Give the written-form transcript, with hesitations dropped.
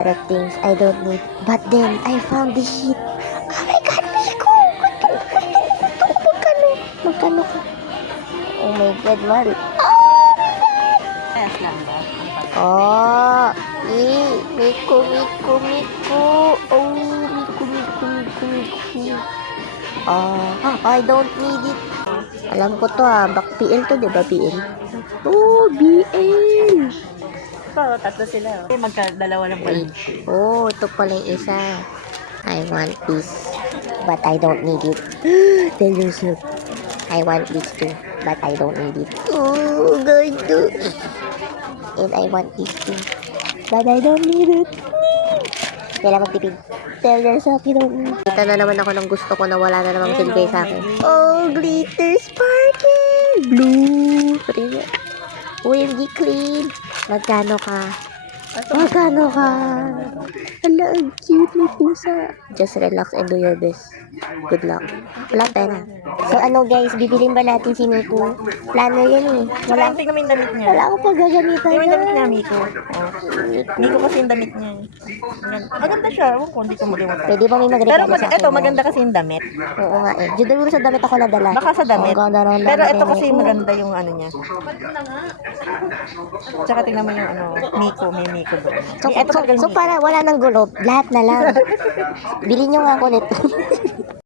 The things I don't need. But then, I found this shit. Oh my God, Miko! Magkano ka? Oh my God, mahal. Yes lang ba? Oh, Miko. Oh, Miko. I don't need it. Alam ko to back PL to, diba PL? Oh, BL. Ito, tatlo sila. Magka-dalawa lang pala. Oh, ito pala yung isa. I want this, but I don't need it. Tell yourself. I want this too, but I don't need it. Oh, God. And I want this too, but I don't need it. Kailangan magtipid. Tell yourself you don't need it. Kita na naman ako ng gusto ko na wala na namang silbi sa akin. Oh, glitter sparkle. Blue. OMG clean. Magkano ka? Hala, ang cute may pusa. Just relax and do your best. Good luck. Wala pera. So ano guys, bibilin ba natin si Miko? Plano yan eh. Wala, tingnan mo yung damit niya. Wala akong paggagamitan Tingnan mo yung damit na. niya, Miko. Miko kasi yung damit niya. Maganda siya. Ewan ko, hindi ko maliwanag. Pwede ba may Pero magregalo sa akin? ito, maganda kasi yung damit. Oo nga eh. Siguro sa damit ako nadala. Baka sa damit. Ang ganda ng Pero damit ito ni kasi Miko. maganda yung ano niya. Tsaka tingnan mo yung ano, Miko, may Miko doon. So para wala nang gulo, lahat na lang. Bilhin nyo nga ako nito.